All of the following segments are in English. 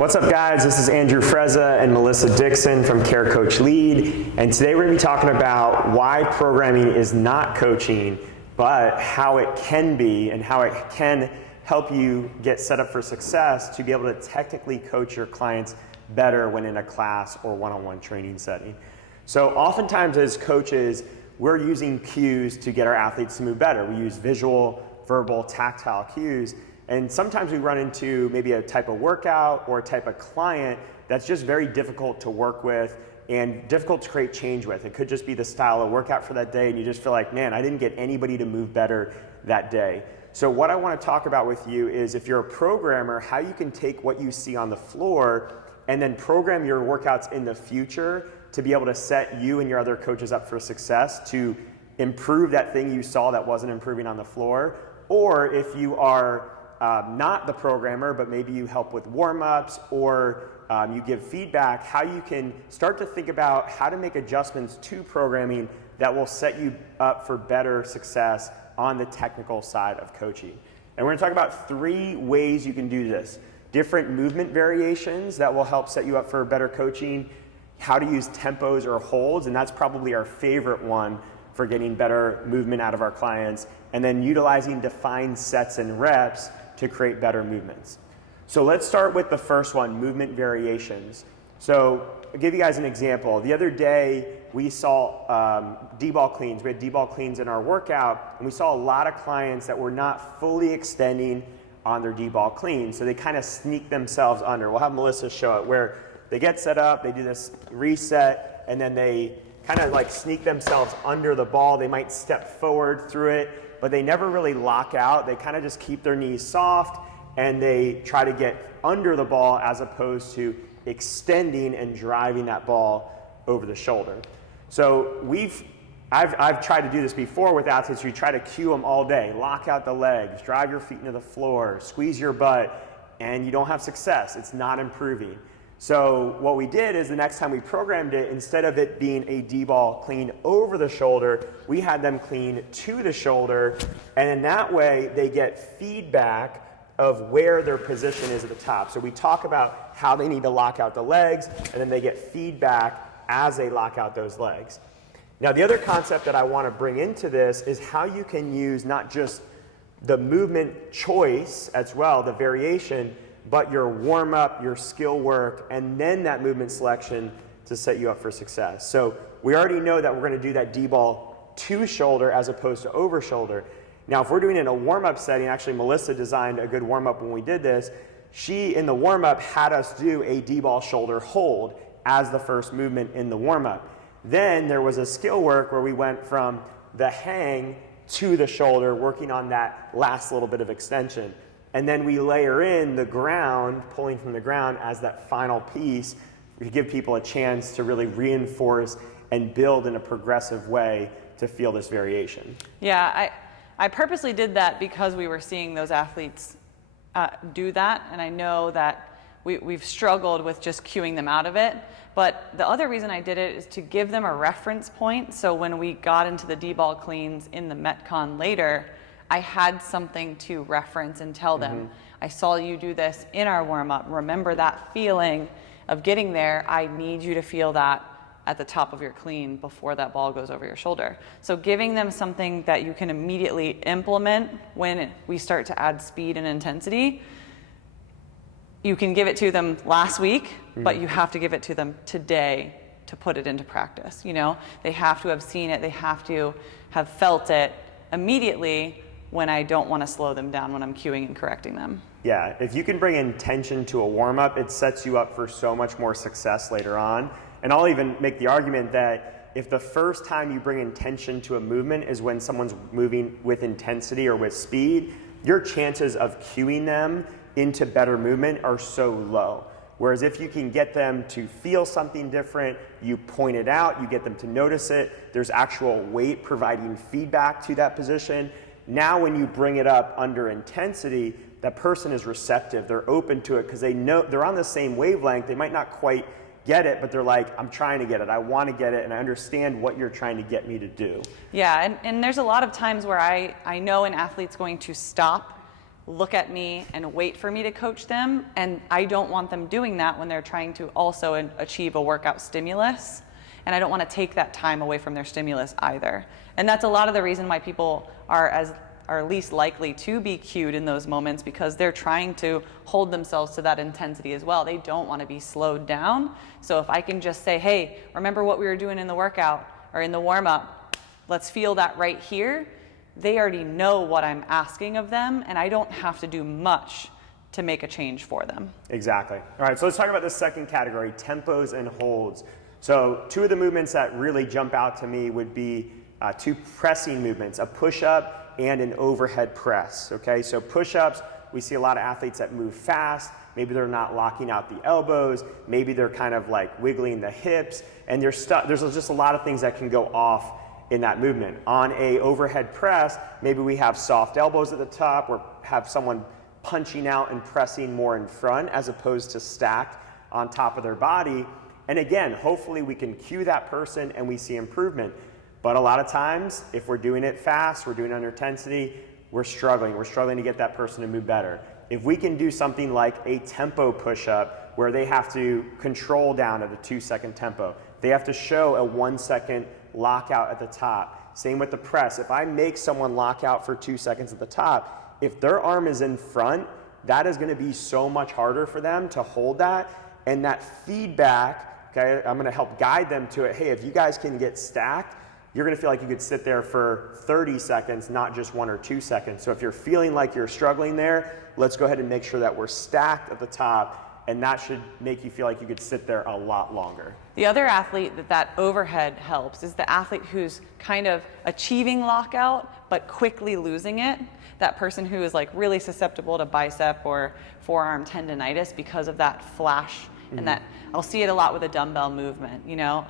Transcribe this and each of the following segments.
What's up, guys? This is Andrew Frezza and Melissa Dixon from Care Coach Lead, and today we're going to be talking about why programming is not coaching, but how it can be and how it can help you get set up for success to be able to technically coach your clients better when in a class or one-on-one training setting. So oftentimes as coaches, we're using cues to get our athletes to move better. We use visual, verbal, tactile cues. And sometimes we run into maybe a type of workout or a type of client that's just very difficult to work with and difficult to create change with. It could just be the style of workout for that day and you just feel like, man, I didn't get anybody to move better that day. So what I want to talk about with you is if you're a programmer, how you can take what you see on the floor and then program your workouts in the future to be able to set you and your other coaches up for success to improve that thing you saw that wasn't improving on the floor. Or if you are not the programmer, but maybe you help with warm-ups or you give feedback, how you can start to think about how to make adjustments to programming that will set you up for better success on the technical side of coaching. And we're going to talk about 3 ways you can do this. Different movement variations that will help set you up for better coaching, how to use tempos or holds, and that's probably our favorite one for getting better movement out of our clients, and then utilizing defined sets and reps to create better movements. So let's start with the first one, movement variations. So I'll give you guys an example. The other day we saw D-ball cleans. We had D-ball cleans in our workout, and we saw a lot of clients that were not fully extending on their D-ball clean. So they kind of sneak themselves under. We'll have Melissa show it where they get set up, they do this reset, and then they kind of like sneak themselves under the ball. They might step forward through it, but they never really lock out. They kind of just keep their knees soft and they try to get under the ball as opposed to extending and driving that ball over the shoulder. So I've tried to do this before with athletes. You try to cue them all day, lock out the legs, drive your feet into the floor, squeeze your butt, and you don't have success. It's not improving. So what we did is the next time we programmed it, instead of it being a D-ball clean over the shoulder, we had them clean to the shoulder, and in that way they get feedback of where their position is at the top. So we talk about how they need to lock out the legs, and then they get feedback as they lock out those legs. Now the other concept that I want to bring into this is how you can use not just the movement choice as well, the variation, but your warm-up, your skill work, and then that movement selection to set you up for success. So we already know that we're going to do that D-ball to shoulder as opposed to over shoulder. Now, if we're doing it in a warm-up setting, actually Melissa designed a good warm-up when we did this. She, in the warm-up, had us do a D-ball shoulder hold as the first movement in the warm-up. Then there was a skill work where we went from the hang to the shoulder, working on that last little bit of extension. And then we layer in the ground, pulling from the ground as that final piece. We give people a chance to really reinforce and build in a progressive way to feel this variation. Yeah, I purposely did that because we were seeing those athletes do that, and I know that we've struggled with just cueing them out of it. But the other reason I did it is to give them a reference point, so when we got into the D-ball cleans in the Metcon later, I had something to reference and tell them, I saw you do this in our warm-up. Remember that feeling of getting there. I need you to feel that at the top of your clean before that ball goes over your shoulder. So giving them something that you can immediately implement when we start to add speed and intensity. You can give it to them last week, but you have to give it to them today to put it into practice. You know, they have to have seen it. They have to have felt it immediately when I don't want to slow them down when I'm cueing and correcting them. Yeah, if you can bring intention to a warm-up, it sets you up for so much more success later on. And I'll even make the argument that if the first time you bring intention to a movement is when someone's moving with intensity or with speed, your chances of cueing them into better movement are so low. Whereas if you can get them to feel something different, you point it out, you get them to notice it, there's actual weight providing feedback to that position. Now when you bring it up under intensity, that person is receptive, they're open to it because they know they're on the same wavelength. They might not quite get it, but they're like, I'm trying to get it, I want to get it, and I understand what you're trying to get me to do. Yeah, and there's a lot of times where I know an athlete's going to stop look at me and wait for me to coach them. And I don't want them doing that when they're trying to also achieve a workout stimulus. And I don't want to take that time away from their stimulus either. And that's a lot of the reason why people are least likely to be cued in those moments, because they're trying to hold themselves to that intensity as well. They don't want to be slowed down. So if I can just say, hey, remember what we were doing in the workout or in the warm-up, let's feel that right here. They already know what I'm asking of them, and I don't have to do much to make a change for them. Exactly. All right, so let's talk about the second category, tempos and holds. So two of the movements that really jump out to me would be two pressing movements, a push-up and an overhead press. Okay, so push-ups, we see a lot of athletes that move fast. Maybe they're not locking out the elbows. Maybe they're kind of like wiggling the hips, and there's just a lot of things that can go off in that movement. On a overhead press, maybe we have soft elbows at the top, or have someone punching out and pressing more in front as opposed to stacked on top of their body. And again, hopefully we can cue that person and we see improvement. But a lot of times, if we're doing it fast, we're doing it under intensity, we're struggling to get that person to move better. If we can do something like a tempo push-up where they have to control down at a 2-second tempo, they have to show a 1-second lockout at the top. Same with the press. If I make someone lock out for 2 seconds at the top, if their arm is in front, that is going to be so much harder for them to hold that. And that feedback, okay, I'm going to help guide them to it. Hey, if you guys can get stacked, you're going to feel like you could sit there for 30 seconds, not just 1 or 2 seconds. So if you're feeling like you're struggling there, let's go ahead and make sure that we're stacked at the top, and that should make you feel like you could sit there a lot longer. The other athlete that overhead helps is the athlete who's kind of achieving lockout but quickly losing it. That person who is like really susceptible to bicep or forearm tendonitis because of that flash. And that I'll see it a lot with a dumbbell movement, you know,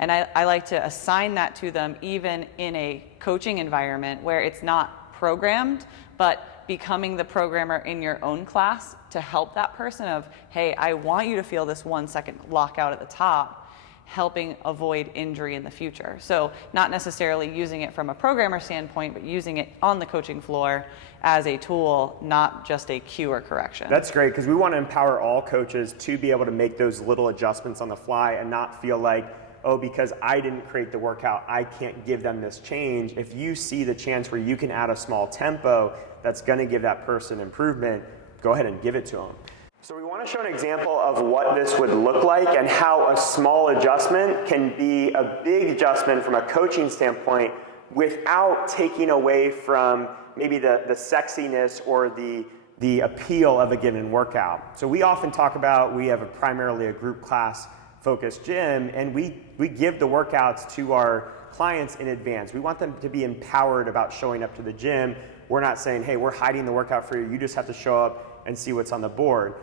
and I like to assign that to them even in a coaching environment where it's not programmed, but becoming the programmer in your own class to help that person of, hey, I want you to feel this 1-second lockout at the top, helping avoid injury in the future. So not necessarily using it from a programmer standpoint, but using it on the coaching floor as a tool, not just a cue or correction. That's great, because we want to empower all coaches to be able to make those little adjustments on the fly and not feel like, oh, because I didn't create the workout, I can't give them this change. If you see the chance where you can add a small tempo that's going to give that person improvement, go ahead and give it to them. So we want to show an example of what this would look like and how a small adjustment can be a big adjustment from a coaching standpoint without taking away from maybe the sexiness or the appeal of a given workout. So we often talk about, we have primarily a group class focused gym, and we give the workouts to our clients in advance. We want them to be empowered about showing up to the gym. We're not saying, hey, we're hiding the workout for you. You just have to show up and see what's on the board.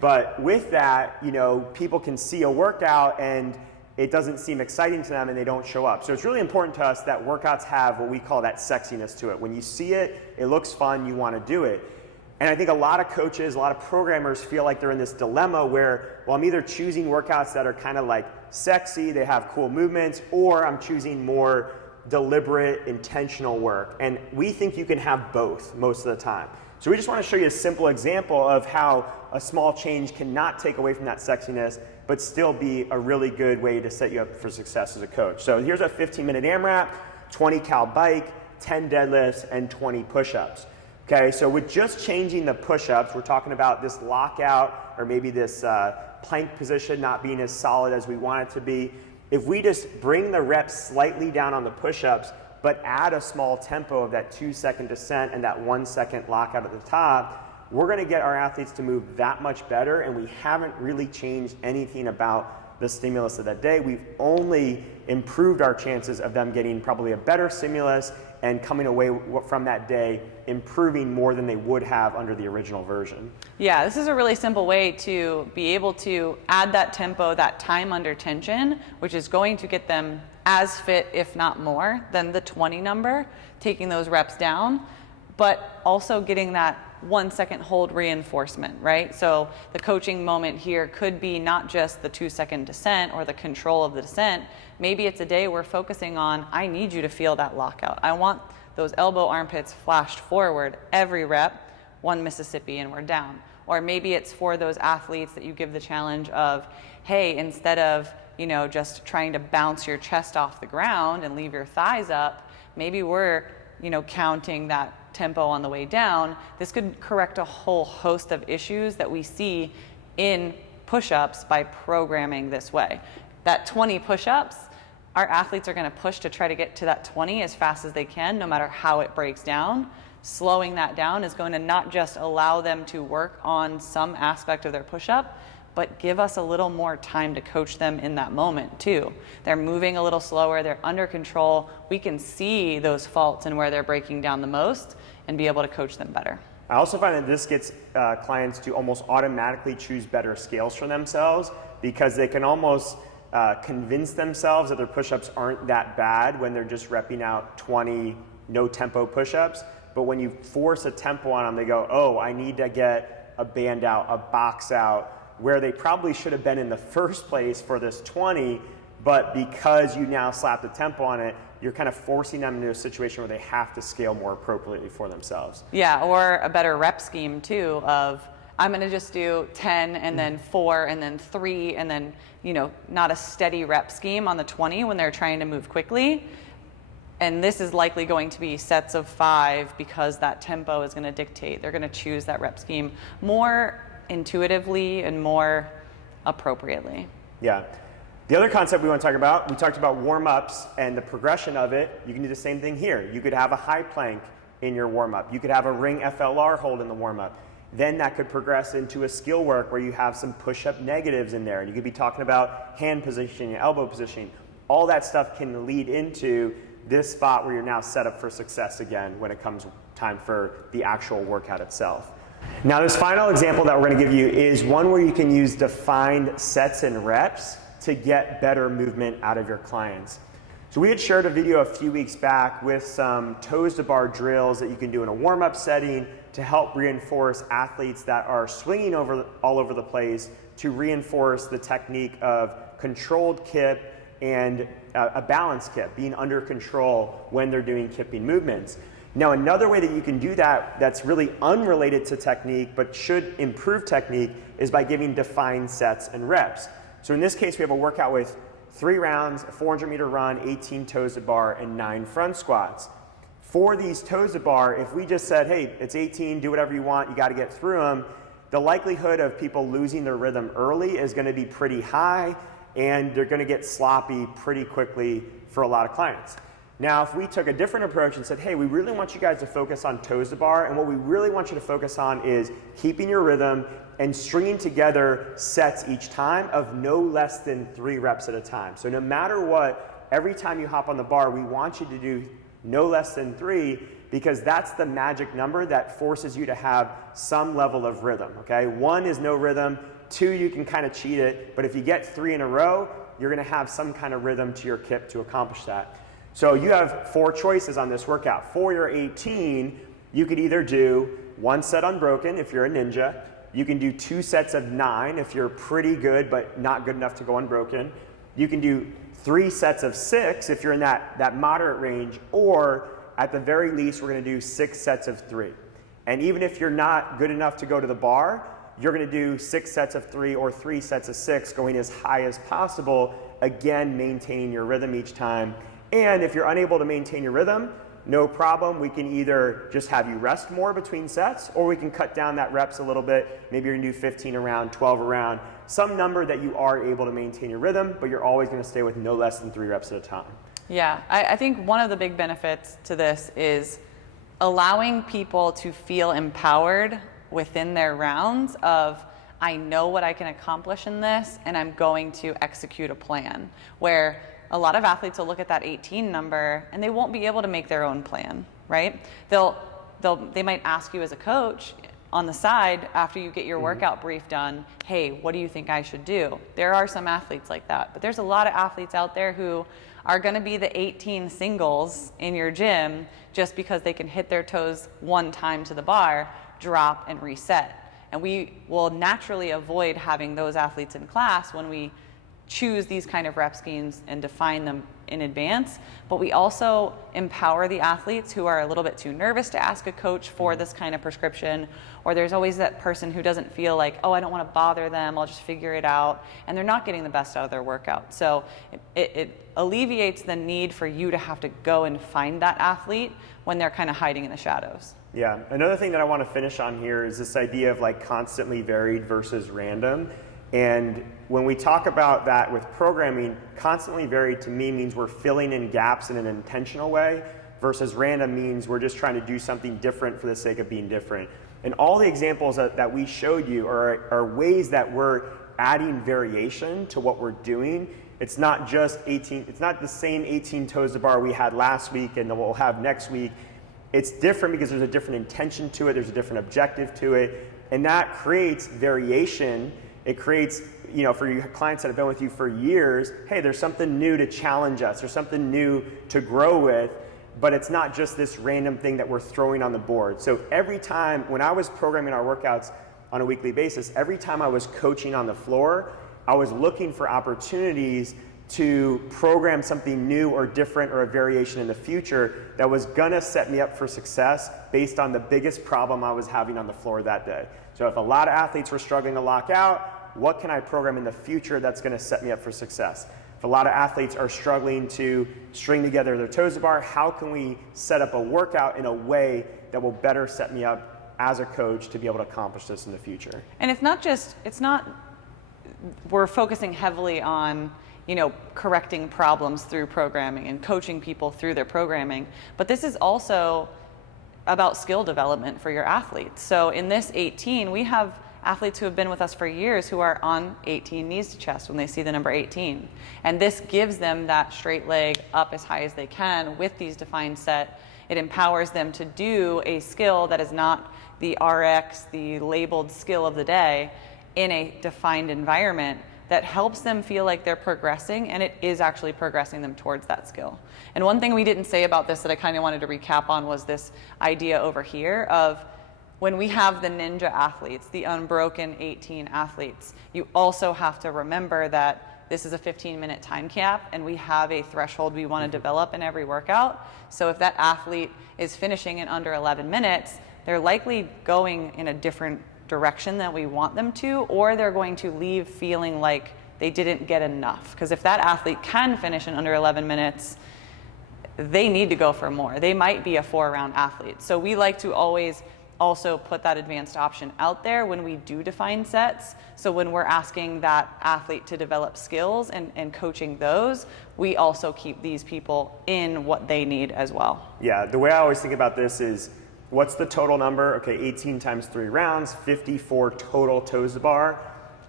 But with that, you know, people can see a workout and it doesn't seem exciting to them and they don't show up. So it's really important to us that workouts have what we call that sexiness to it. When you see it, it looks fun, you want to do it. And I think a lot of coaches, a lot of programmers feel like they're in this dilemma where, well, I'm either choosing workouts that are kind of like sexy, they have cool movements, or I'm choosing more deliberate, intentional work. And we think you can have both most of the time. So we just want to show you a simple example of how a small change cannot take away from that sexiness, but still be a really good way to set you up for success as a coach. So here's a 15-minute AMRAP, 20 cal bike, 10 deadlifts, and 20 push-ups. Okay, so with just changing the push-ups, we're talking about this lockout or maybe this plank position not being as solid as we want it to be. If we just bring the reps slightly down on the push-ups, but add a small tempo of that 2-second descent and that 1-second lockout at the top, we're going to get our athletes to move that much better, and we haven't really changed anything about the stimulus of that day. We've only improved our chances of them getting probably a better stimulus and coming away from that day improving more than they would have under the original version. Yeah, this is a really simple way to be able to add that tempo, that time under tension, which is going to get them as fit, if not more, than the 20 number, taking those reps down, but also getting that 1-second hold reinforcement, right? So the coaching moment here could be not just the 2-second descent or the control of the descent. Maybe it's a day we're focusing on, I need you to feel that lockout. I want those elbow armpits flashed forward every rep one Mississippi and we're down. Or maybe it's for those athletes that you give the challenge of, hey, instead of, just trying to bounce your chest off the ground and leave your thighs up, maybe we're, counting that tempo on the way down. This could correct a whole host of issues that we see in push-ups by programming this way. That 20 push-ups, our athletes are going to push to try to get to that 20 as fast as they can, no matter how it breaks down. Slowing that down is going to not just allow them to work on some aspect of their push-up, but give us a little more time to coach them in that moment too. They're moving a little slower, they're under control. We can see those faults and where they're breaking down the most and be able to coach them better. I also find that this gets clients to almost automatically choose better scales for themselves, because they can almost convince themselves that their push-ups aren't that bad when they're just repping out 20 no tempo push-ups. But when you force a tempo on them, they go, oh, I need to get a band out, a box out, where they probably should have been in the first place for this 20, but because you now slap the tempo on it, you're kind of forcing them into a situation where they have to scale more appropriately for themselves. Yeah, or a better rep scheme too of, I'm going to just do 10 and then 4 and then 3 and then, not a steady rep scheme on the 20 when they're trying to move quickly. And this is likely going to be sets of 5 because that tempo is going to dictate. They're going to choose that rep scheme more intuitively and more appropriately. Yeah. The other concept we want to talk about, we talked about warm-ups and the progression of it. You can do the same thing here. You could have a high plank in your warm-up. You could have a ring FLR hold in the warm-up. Then that could progress into a skill work where you have some push-up negatives in there. And you could be talking about hand positioning, elbow positioning. All that stuff can lead into this spot where you're now set up for success again when it comes time for the actual workout itself. Now, this final example that we're going to give you is one where you can use defined sets and reps to get better movement out of your clients. So we had shared a video a few weeks back with some toes to bar drills that you can do in a warm-up setting to help reinforce athletes that are swinging all over the place, to reinforce the technique of controlled kip and a balanced kip, being under control when they're doing kipping movements. Now, another way that you can do that that's really unrelated to technique but should improve technique is by giving defined sets and reps. So in this case, we have a workout with 3 rounds, a 400-meter run, 18 toes to bar, and 9 front squats. For these toes to bar, if we just said, hey, it's 18, do whatever you want, you got to get through them, the likelihood of people losing their rhythm early is going to be pretty high, and they're going to get sloppy pretty quickly for a lot of clients. Now, if we took a different approach and said, hey, we really want you guys to focus on toes to bar, and what we really want you to focus on is keeping your rhythm and stringing together sets each time of no less than 3 reps at a time. So no matter what, every time you hop on the bar, we want you to do no less than 3, because that's the magic number that forces you to have some level of rhythm, okay? 1 is no rhythm, 2, you can kind of cheat it, but if you get 3 in a row, you're gonna have some kind of rhythm to your kip to accomplish that. So you have 4 choices on this workout. For your 18, you could either do 1 set unbroken if you're a ninja. You can do 2 sets of 9 if you're pretty good but not good enough to go unbroken. You can do 3 sets of 6 if you're in that moderate range, or at the very least, we're going to do 6 sets of 3. And even if you're not good enough to go to the bar, you're going to do 6 sets of 3 or 3 sets of 6, going as high as possible, again, maintaining your rhythm each time. And if you're unable to maintain your rhythm, no problem. We can either just have you rest more between sets, or we can cut down that reps a little bit. Maybe you're going to do 15 a round, 12 a round, some number that you are able to maintain your rhythm, but you're always going to stay with no less than 3 reps at a time. Yeah, I think one of the big benefits to this is allowing people to feel empowered within their rounds of, I know what I can accomplish in this, and I'm going to execute a plan, where a lot of athletes will look at that 18 number and they won't be able to make their own plan, right? They might ask you as a coach on the side after you get your workout brief done, hey, what do you think I should do? There are some athletes like that, but there's a lot of athletes out there who are going to be the 18 singles in your gym just because they can hit their toes 1 time to the bar, drop, and reset. And we will naturally avoid having those athletes in class when we choose these kind of rep schemes and define them in advance, but we also empower the athletes who are a little bit too nervous to ask a coach for this kind of prescription, or there's always that person who doesn't feel like, oh, I don't want to bother them, I'll just figure it out, and they're not getting the best out of their workout. So it alleviates the need for you to have to go and find that athlete when they're kind of hiding in the shadows. Yeah, another thing that I want to finish on here is this idea of like constantly varied versus random. And when we talk about that with programming, constantly varied to me means we're filling in gaps in an intentional way, versus random means we're just trying to do something different for the sake of being different. And all the examples that we showed you are ways that we're adding variation to what we're doing. It's not just it's not the same 18 toes to bar we had last week and that we'll have next week. It's different because there's a different intention to it, there's a different objective to it, and that creates variation. It creates, you know, for your clients that have been with you for years, hey, there's something new to challenge us, there's something new to grow with, but it's not just this random thing that we're throwing on the board. So every time, when I was programming our workouts on a weekly basis, every time I was coaching on the floor, I was looking for opportunities to program something new or different or a variation in the future that was gonna set me up for success based on the biggest problem I was having on the floor that day. So if a lot of athletes were struggling to lock out, what can I program in the future that's gonna set me up for success? If a lot of athletes are struggling to string together their toes to bar, how can we set up a workout in a way that will better set me up as a coach to be able to accomplish this in the future? And it's not we're focusing heavily on, you know, correcting problems through programming and coaching people through their programming, but this is also about skill development for your athletes. So in this 18, we have athletes who have been with us for years who are on 18 knees to chest when they see the number 18. And this gives them that straight leg up as high as they can with these defined set. It empowers them to do a skill that is not the RX, the labeled skill of the day, in a defined environment that helps them feel like they're progressing, and it is actually progressing them towards that skill. And one thing we didn't say about this that I kind of wanted to recap on was this idea over here of when we have the ninja athletes, the unbroken 18 athletes, you also have to remember that this is a 15-minute time cap, and we have a threshold we want to develop in every workout. So if that athlete is finishing in under 11 minutes, they're likely going in a different direction than we want them to, or they're going to leave feeling like they didn't get enough. Because if that athlete can finish in under 11 minutes, they need to go for more. They might be a 4-round athlete. So we like to always also put that advanced option out there when we do define sets. So when we're asking that athlete to develop skills and coaching those, we also keep these people in what they need as well. Yeah, the way I always think about this is, what's the total number? Okay, 18 times 3 rounds, 54 total toes to bar.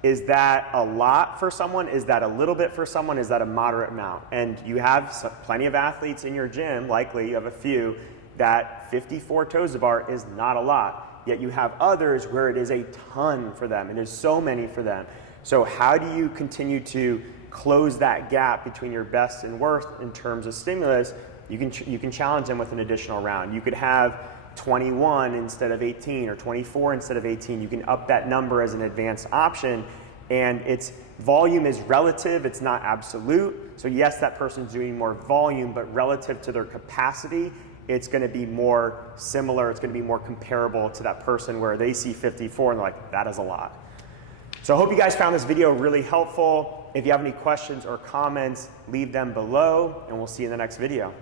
Is that a lot for someone? Is that a little bit for someone? Is that a moderate amount? And you have plenty of athletes in your gym, likely you have a few, that 54 toes to bar is not a lot. Yet you have others where it is a ton for them, and there's so many for them. So how do you continue to close that gap between your best and worst in terms of stimulus? You can challenge them with an additional round. You could have 21 instead of 18 or 24 instead of 18. You can up that number as an advanced option, and its volume is relative, it's not absolute. So yes, that person's doing more volume, but relative to their capacity, it's going to be more similar, it's going to be more comparable to that person where they see 54 and they're like, that is a lot. So I hope you guys found this video really helpful. If you have any questions or comments, leave them below, and we'll see you in the next video.